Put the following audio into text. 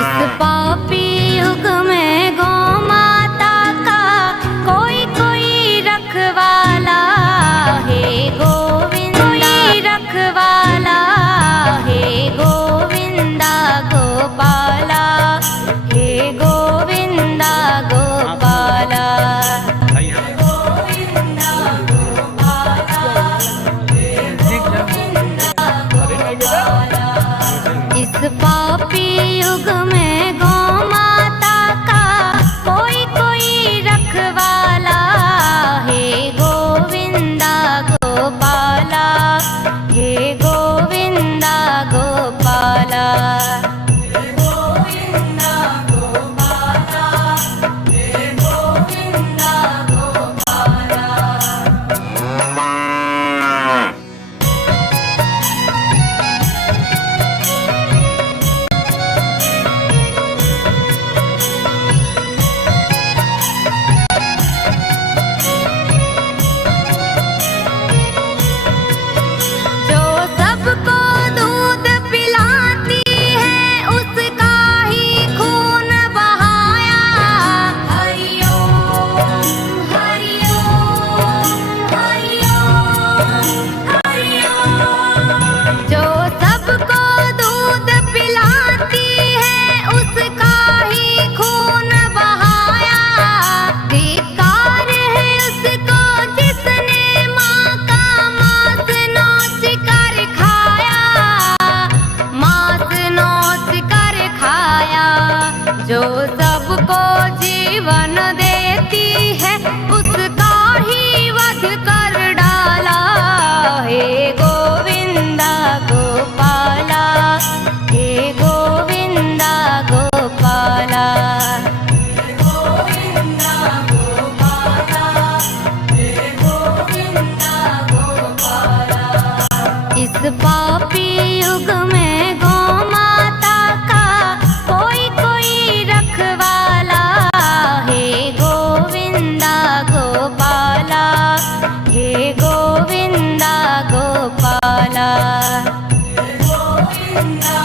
इस पापी युग में गौ माता का कोई कोई रखवाला है गोविंदा, कोई रखवाला है गोविंदा गोपाला, हे गोविंदा गोपाला, गोविंदा गोपाला, हे गोविंदा गोपाला। इस पापी युग में गौ माता का कोई कोई रखवाला है गोविंदा गोपाला, हे गोविंदा गोपाला, गोविंदा गोपाला, हे गोविंदा गोपाला। जो सबको दूध पिलाती है उसका ही खून बहाया, हरि ओम हरि ओम हरि ओम हरि ओम। जो सबको दूध पिलाती है उसका ही खून बहाया, धिक्कार है उसको जिसने माँ का मांस नोच कर खाया, मांस नोच कर खाया। जो सबको जीवन देती है उसका ही वध कर डाला, हे गोविंदा गोपाला, हे गोविंदा गोपाला, गोविंदा गोपाला, हे गोविंदा गोपाला। इस पापी युग में गौ माता का कोई कोई रखवाला है गोविंदा गोपाला, हे गोविंदा गोपाला, गोविंदा